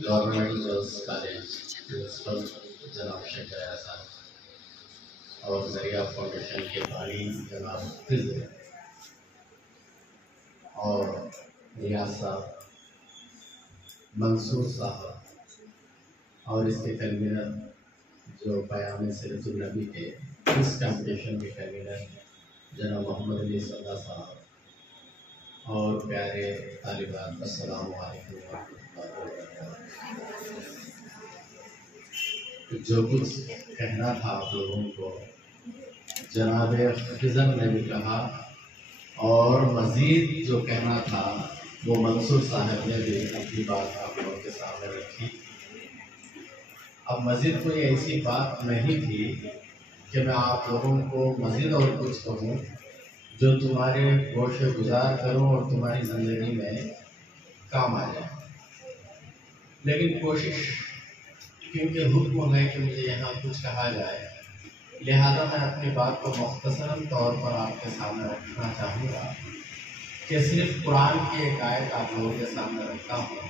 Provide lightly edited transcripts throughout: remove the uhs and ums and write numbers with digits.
Government girls college principal جناب شیخ صاحب اور ذریعہ فاؤنڈیشن کے بانی جناب خضر اور ریاض صاحب، منصور صاحب اور اس کے کنوینر جو بیان سیرت النبی کے اس کمپٹیشن کے کنوینر جناب محمد علی صدا صاحب اور پیارے طالبات، السلام علیکم ورحمۃ اللہ وبرکاتہ۔ جو کچھ کہنا تھا آپ لوگوں کو جناب خضر نے بھی کہا، اور مزید جو کہنا تھا وہ منصور صاحب نے بھی اپنی بات آپ لوگوں کے سامنے رکھی۔ اب مزید کوئی ایسی بات نہیں تھی کہ میں آپ لوگوں کو مزید اور کچھ کہوں جو تمہارے گوش گزار کروں اور تمہاری زندگی میں کام آ جائے، لیکن کوشش، کیونکہ حکم ہے کہ مجھے یہاں کچھ کہا جائے، لہذا میں اپنی بات کو مختصراً طور پر آپ کے سامنے رکھنا چاہوں گا کہ صرف قرآن کی ایک آیت آپ لوگوں کے سامنے رکھتا ہوں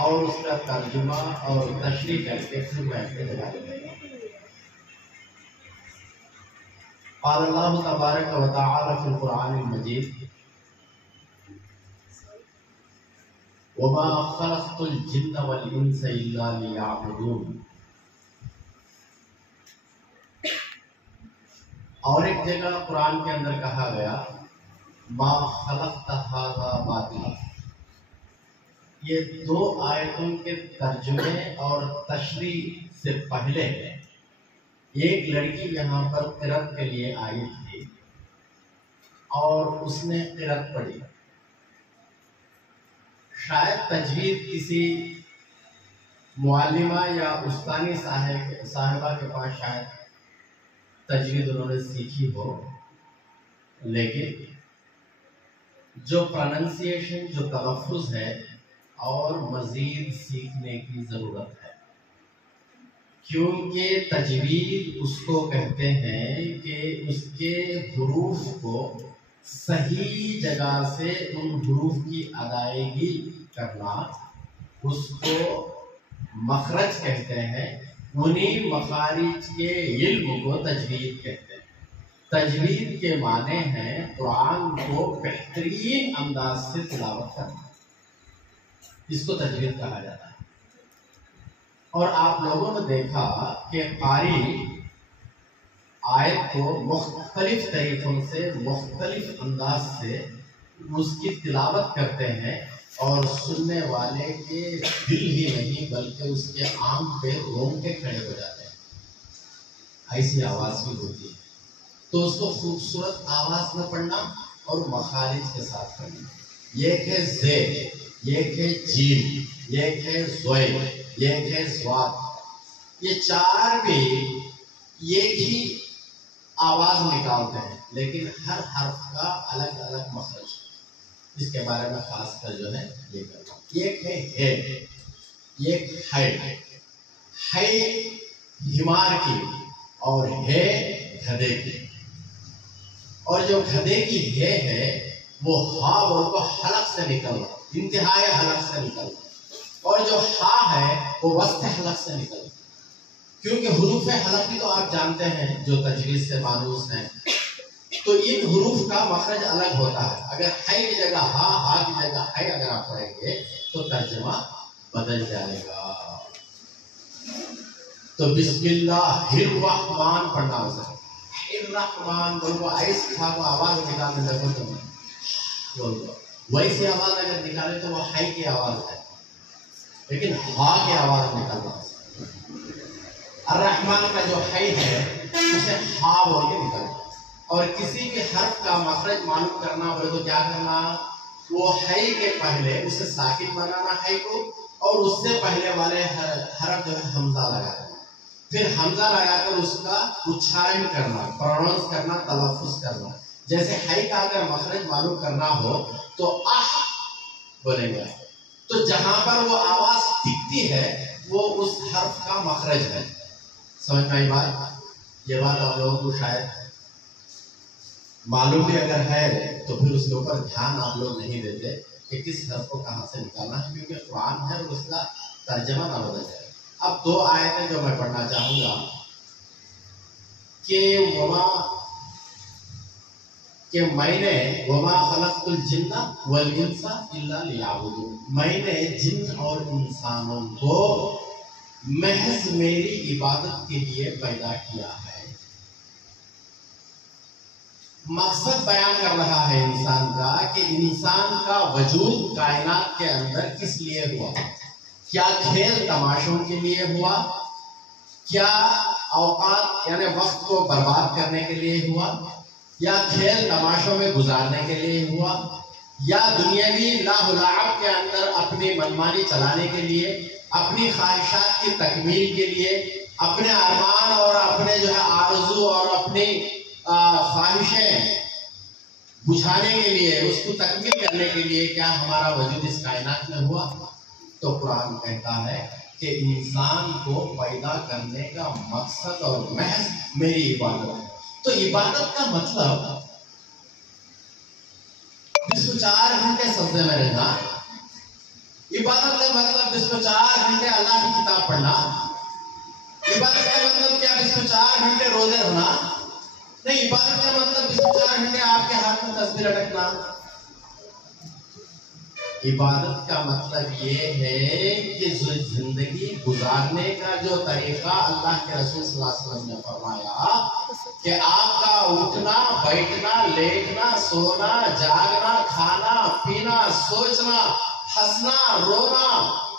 اور اس کا ترجمہ اور تشریح کر کے پھر میں اپنے جگہ لے لوں گا۔ قال اللہ تبارک و تعالی فی القرآن المجید وما خلقت الجن والانس الا لیعبدون۔ اور ایک جگہ قرآن کے اندر کہا گیا ما خلقت ھذا باطلا۔ یہ دو آیتوں کے ترجمے اور تشریح سے پہلے ایک لڑکی یہاں پر قرأت کے لیے آئی تھی اور اس نے قرأت پڑھی۔ شاید تجوید کسی معلمہ یا استانی صاحبہ کے پاس شاید تجوید انہوں نے سیکھی ہو، لیکن جو پروننسیشن، جو تلفظ ہے، اور مزید سیکھنے کی ضرورت ہے، کیونکہ تجوید اس کو کہتے ہیں کہ اس کے حروف کو صحیح جگہ سے ان حروف کی ادائیگی کرنا، اس کو مخرج کہتے ہیں۔ انہیں مخارج کے علم کو تجوید کہتے ہیں۔ تجوید کے معنی ہیں قرآن کو بہترین انداز سے تلاوت کرنا، اس کو تجوید کہا جاتا ہے۔ اور آپ لوگوں نے دیکھا کہ قاری آیت کو مختلف طریقوں سے، مختلف انداز سے اس کی تلاوت کرتے ہیں، اور سننے والے کے دل ہی نہیں بلکہ اس کے آنکھ پہ رونگٹے کھڑے ہو جاتے ہیں، ایسی آواز بھی ہوتی ہے۔ تو اس کو خوبصورت آواز میں پڑھنا اور مخارج کے ساتھ پڑھنا۔ ایک ہے زے، ایک ہے جیم، ایک ہے زوئے، ایک ہے زواد، یہ چار بھی ایک ہی آواز نکالتے ہیں، لیکن ہر حرف کا الگ الگ مخرج۔ اس کے بارے میں خاص کر جو ہے یہ کرنا۔ ایک ہے ایک ہے ہمار کی اور ہے گدھے کی، اور جو گدھے کی ہے وہ ہا بول کو حلق سے نکلنا، انتہائی حلق سے نکلنا، اور جو ہا ہے وہ وسط حلق سے نکلنا، کیونکہ حروف حلق کی تو آپ جانتے ہیں جو تجوید سے مانوس ہیں، تو ان حروف کا مخرج الگ ہوتا ہے۔ اگر ہے کی جگہ ہا کی جگہ ہے اگر آپ پڑھیں گے تو ترجمہ بدل جائے گا۔ تو بسم اللہ الرحمن پڑھنا ہو سکتا ہے، الرحمن بول کو ایس کھا کو آواز نکالنے لگو تو بول کو ویسی آواز اگر نکالے تو وہ ہے کی آواز ہے، لیکن ہا کی آواز نکالنا ہے۔ الرحمن کا جو ہے اسے ہا بول کے نکالنا، اور کسی بھی حرف کا مخرج معلوم کرنا ہو تو کیا کرنا، وہ ہے کے پہلے اسے ساکن بنانا ہے کو، اور اس سے پہلے والے حرف جو ہے حمزہ لگا دینا، پھر حمزہ لگا کر اس کا اچارن کرنا، پروننس کرنا، تلفظ کرنا۔ جیسے ہے کا اگر مخرج معلوم کرنا ہو تو اح بولیں گے، تو جہاں پر وہ آواز ٹکتی ہے وہ اس حرف کا مخرج ہے۔ سمجھ میں آئی بات؟ یہ بات آپ لوگوں کو شاید معلوم بھی اگر ہے تو پھر اس کے اوپر دھیان آپ لوگ نہیں دیتے کہ کس حرف کو کہاں سے نکالنا ہے، کیونکہ قرآن ہے اور اس کا ترجمہ نہ بدل جائے. اب 2 آیتیں جو میں پڑھنا چاہوں گا کہ میں نے وما خلقت الجن والانس الا لیعبدون، میں نے جن اور انسانوں کو محض میری عبادت کے لیے پیدا کیا ہے. مقصد بیان کر رہا ہے انسان کا کہ انسان کا وجود کائنات کے اندر کس لیے ہوا. کیا کھیل تماشوں کے لیے ہوا؟ کیا اوقات یعنی وقت کو برباد کرنے کے لیے ہوا؟ یا کھیل تماشوں میں گزارنے کے لیے ہوا؟ یا دنیاوی لاہ و لعب کے اندر اپنی منمانی چلانے کے لیے، اپنی خواہشات کی تکمیل کے لیے، اپنے ارمان اور اپنے جو ہے آرزو اور اپنی خواہشیں بجھانے کے لیے، اس کو تکمیل کرنے کے لیے کیا ہمارا وجود اس کائنات میں ہوا؟ تو قرآن کہتا ہے کہ انسان کو پیدا کرنے کا مقصد اور محض میری عبادت ہے. تو عبادت کا مطلب 24 گھنٹے سجدے میں رہنا. عبادت کا مطلب 24 گھنٹے اللہ کی کتاب پڑھنا. عبادت کا مطلب کیا 24 گھنٹے روزے رہنا؟ نہیں. عبادت کا مطلب 24 گھنٹے آپ کے ہاتھ میں تسبیح لٹکنا. عبادت کا مطلب یہ ہے کہ زندگی گزارنے کا جو طریقہ اللہ کے رسول صلی اللہ علیہ وسلم نے فرمایا کہ آپ کا اٹھنا، بیٹھنا، لیٹنا، سونا، جاگنا، کھانا، پینا، سوچنا، ہنسنا، رونا،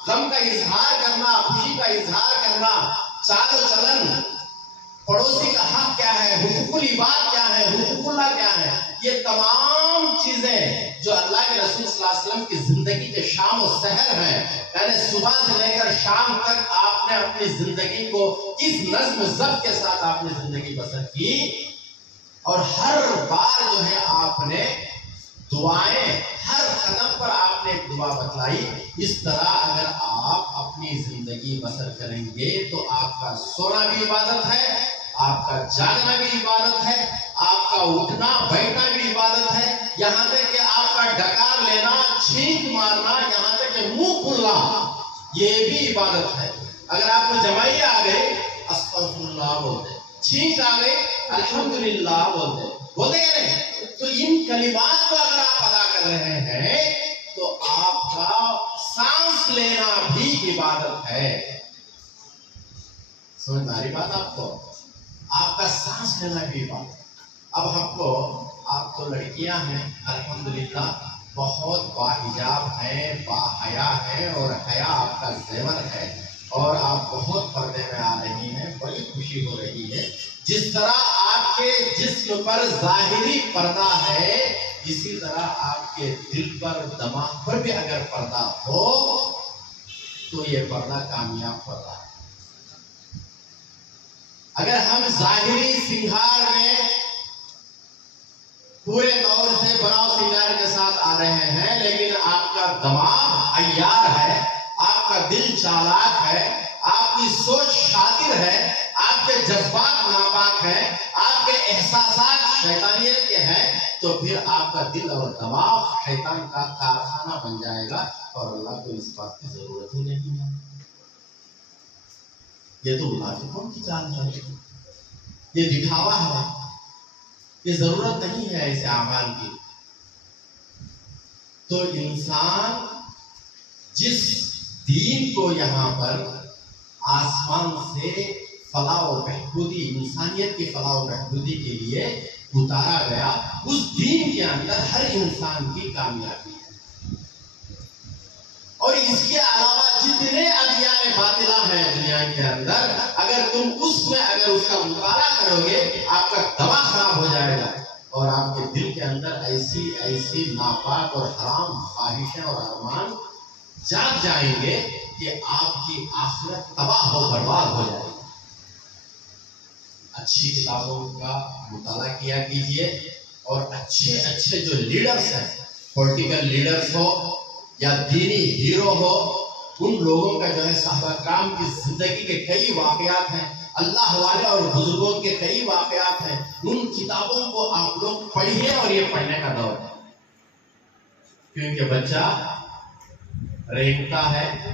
غم کا اظہار کرنا، خوشی کا اظہار کرنا، چال و چلن، پڑوسی کا حق کیا ہے، حقوق العباد کیا ہے، حقوق اللہ کیا ہے، یہ تمام چیزیں جو اللہ کے رسول صلی اللہ علیہ وسلم کی زندگی کے شام و سحر ہیں، یعنی صبح سے لے کر شام تک آپ نے اپنی زندگی کو کس نظم و ضبط کے ساتھ آپ نے زندگی بسر کی، اور ہر بار جو ہے آپ نے دعائیں، ہر قدم پر آپ نے ایک دعا بتلائی. اس طرح اگر آپ اپنی زندگی بسر کریں گے تو آپ کا سونا بھی عبادت ہے، آپ کا جاگنا بھی عبادت ہے، آپ کا اٹھنا بیٹھنا بھی عبادت ہے، یہاں تک کہ آپ کا ڈکار لینا، چھینک مارنا، یہاں تک کہ منہ کھلنا، یہ بھی عبادت ہے. اگر آپ کو جمائی آ گئے استغفر اللہ بولتے، چھینک آ گئی الحمدللہ بولتے کیا نہیں؟ تو ان کلمات کو اگر آپ ادا کر رہے ہیں تو آپ کا سانس لینا بھی عبادت ہے. سمجھ میں آ رہی بات آپ کو؟ آپ کا سانس لینا بھی عبادت. اب آپ تو لڑکیاں ہیں الحمدللہ، بہت باحجاب ہیں، باحیا ہیں، اور حیا آپ کا زیور ہے، اور آپ بہت پردے میں آ رہی ہیں، بڑی خوشی ہو رہی ہے. جس طرح آپ کے جسم پر ظاہری پردہ ہے، اسی طرح آپ کے دل پر، دماغ پر بھی اگر پردہ ہو تو یہ پردہ کامیاب پردہ ہے. اگر ہم ظاہری سنگھار میں پورے طور سے بناؤ سنگار کے ساتھ آ رہے ہیں، لیکن آپ کا دماغ عیار ہے، آپ کا دل چالاک ہے، آپ کی سوچ شاطر ہے، آپ کے جذبات ناپاک ہیں، آپ کے احساسات شیطانیت کے ہیں، تو پھر آپ کا دل اور دماغ شیطان کا کارخانہ بن جائے گا، اور اللہ کو اس بات کی ضرورت ہی نہیں ہے. یہ تو منافقوں کی چال ہے، یہ دکھاوا ہے، یہ ضرورت نہیں ہے ایسے اعمال کی. تو انسان جس دین کو یہاں پر آسمان سے فلاح و بہبودی، انسانیت کی فلاح و بہبودی کے لیے اتارا گیا، اس دین کے اندر ہر انسان کی کامیابی ہے. اور اس کے علاوہ جتنے ادیان باطلہ ہیں دنیا کے اندر، اگر تم اس کا مطالعہ کرو گے، آپ کا دماغ خراب ہو جائے گا، اور آپ کے دل کے اندر ایسی ناپاک اور حرام خواہشیں اور ارمان جاگ جائیں گے کہ آپ کی آخرت تباہ و برباد ہو جائے گی. اچھی کتابوں کا مطالعہ کیا کیجیے، اور اچھے جو لیڈرز ہیں، پولیٹیکل لیڈرز ہو یا دینی ہیرو ہو، ان لوگوں کا جو ہے صحابہ کرام کی زندگی کے کئی واقعات ہیں، اللہ والے اور بزرگوں کے کئی واقعات ہیں، ان کتابوں کو آپ لوگ پڑھیے. اور یہ پڑھنے کا دور ہے، کیونکہ بچہ رینگتا ہے،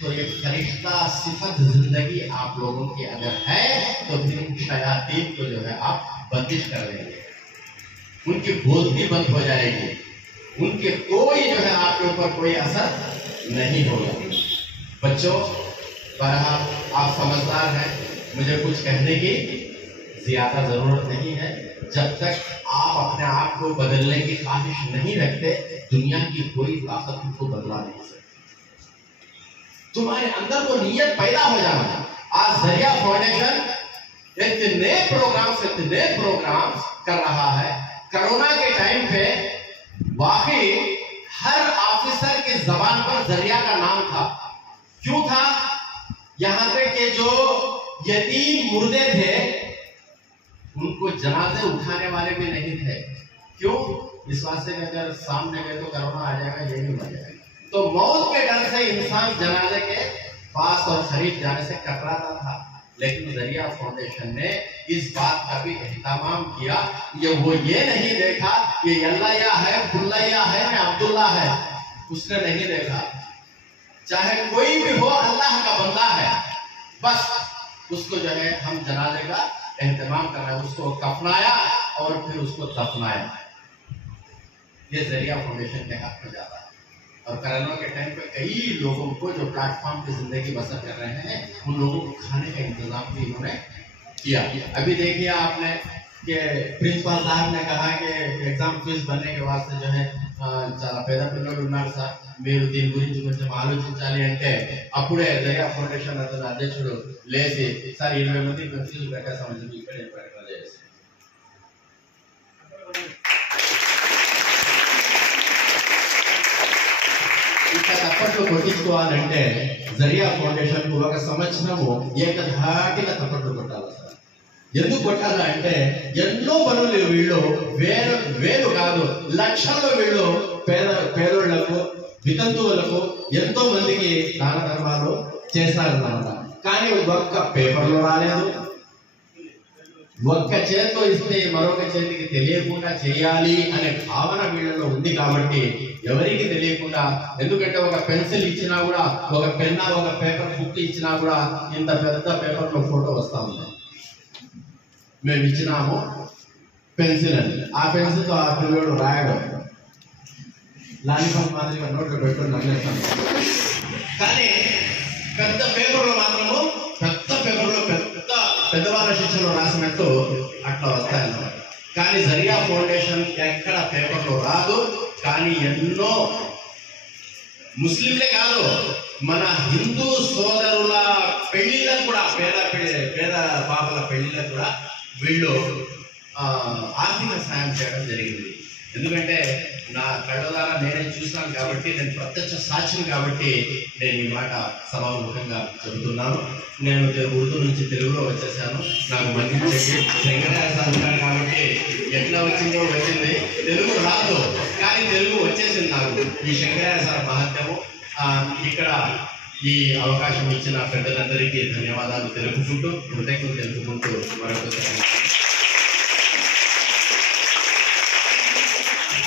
تو یہ فرشتہ صفت زندگی آپ لوگوں کی اگر ہے تو پھر شیاطین کو جو ہے آپ بندش کر دیں گے، ان کی بولتی بند ہو جائے گی، ان کے کوئی جو ہے آپ کے اوپر کوئی اثر نہیں ہوگا۔ بچوں بہرحال آپ سمجھدار ہیں، مجھے کچھ کہنے کی زیادہ ضرورت نہیں ہے۔ جب تک آپ اپنے آپ کو بدلنے کی خواہش نہیں رکھتے، دنیا کی کوئی طاقت ان کو بدلا نہیں سکتی۔ تمہارے اندر وہ نیت پیدا ہو جانا۔ آج ذریعہ فاؤنڈیشن اتنے پروگرامز کر رہا ہے۔ کرونا کے ٹائم پہ واقعی ہر آفیسر کی زبان پر ذریعہ کا نام تھا۔ کیوں تھا؟ یہاں تک کہ جو یتیم مردے تھے ان کو جنازے اٹھانے والے بھی نہیں تھے۔ کیوں؟ اس واسطے کہ اگر سامنے گئے تو کرونا آ جائے گا، یہ نہیں مر جائے گا، تو موت کے ڈر سے انسان جنازے کے پاس اور قریب جانے سے کتراتا تھا۔ لیکن ذریعہ فاؤنڈیشن نے اس بات کا بھی اہتمام کیا، وہ یہ نہیں دیکھا یہ اللہ ہے، بلیا ہے، عبداللہ ہے، اس نے نہیں دیکھا، چاہے کوئی بھی ہو اللہ کا بندہ ہے، بس اس کو جو ہے ہم جنازے کا اہتمام کر رہے ہیں، اس کو کفنایا اور پھر اس کو دفنایا۔ یہ ذریعہ فاؤنڈیشن کے حق میں جاتا ہے۔ اور کرونا کے ٹائم پہ کئی لوگوں کو جو پلیٹ فارم پہ زندگی بسر کر رہے ہیں، ان لوگوں کو کھانے کا انتظام بھی انہوں نے کیا۔ ابھی دیکھیے آپ نے کہ پرنسپل صاحب نے کہا کہ ایگزام فیس بننے کے واسطے جو ہے చాలా పేద పిల్లలు ఉన్నారు సార్, మీరు దీని గురించి కొంచెం ఆలోచించాలి అంటే అప్పుడే దయా ఫౌండేషన్ అతని అధ్యక్షుడు లేచి సార్ 20 మంది ఫీజు పెట్టేస్తామని చెప్పి ఇక్కడ ప్రకటన చేశారు. ఇంకా తప్పట్లు కొట్టించుకోవాలంటే జరియా ఫౌండేషన్ కు ఒక సంవత్సరము ఏకధాటిగా తప్పట్లు కొట్టాలి సార్. ఎందుకు కొట్టాలా అంటే ఎన్నో పనులు వీళ్ళు వేలు కాదు లక్షల్లో వీళ్ళు పేదోళ్లకు వితంతువులకు ఎంతో మందికి దాన ధర్మాలు చేస్తారన్నమాట. కానీ ఒక్క పేపర్లో రాలేదు, ఒక్క చేతితో ఇస్తే మరొక చేతికి తెలియకుండా చేయాలి అనే భావన వీళ్ళలో ఉంది. కాబట్టి ఎవరికి తెలియకుండా, ఎందుకంటే ఒక పెన్సిల్ ఇచ్చినా కూడా, ఒక పెన్నా ఒక పేపర్ బుక్ ఇచ్చినా కూడా ఇంత పెద్ద పేపర్లో ఫోటో వస్తా ఉంది. మేము ఇచ్చినాము పెన్సిల్ అని, ఆ పెన్సిల్తో ఆ పిల్లడు రాయడం లాలిపాప్ మాదిరిగా నోట్లో పెట్టుకుని నమ్మేస్తాను. కానీ పెద్ద పేపర్లో మాత్రము పెద్దవాళ్ళ శిక్షలో రాసినట్టు అట్లా వస్తాయన్నమాట. కానీ జరియా ఫౌండేషన్ ఎక్కడ పేపర్లో రాదు. కానీ ఎన్నో ముస్లింలే కాదు, మన హిందూ సోదరుల పెళ్లిళ్ళకు కూడా, పేద పాపల పెళ్లిళ్ళకు కూడా వీళ్ళు ఆర్థిక సాయం చేయడం జరిగింది. ఎందుకంటే నా కళ్ళ ద్వారా నేనే చూసినాను కాబట్టి, నేను ప్రత్యక్ష సాక్షిని కాబట్టి నేను ఈ మాట సభాముఖంగా చెబుతున్నాను. నేను ఉర్దూ నుంచి తెలుగులో వచ్చేసాను. నాకు మంచి శంకరయ్య సార్ ఉన్నాడు కాబట్టి ఎట్లా వచ్చిందో వచ్చింది, తెలుగు రాదు కానీ తెలుగు వచ్చేసింది నాకు. ఈ శంకరయ్య సార్ మహత్యము. ఇక్కడ ఈ అవకాశం ఇచ్చిన పెద్దలందరికీ ధన్యవాదాలు తెలుపుకుంటూ, కృతజ్ఞతలు తెలుపుకుంటూ మరొకసారి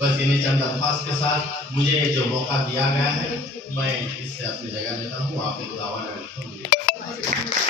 بس انہیں چند الفاظ کے ساتھ مجھے جو موقع دیا گیا ہے میں اس سے اپنی جگہ لیتا ہوں. آپ کو دعویٰ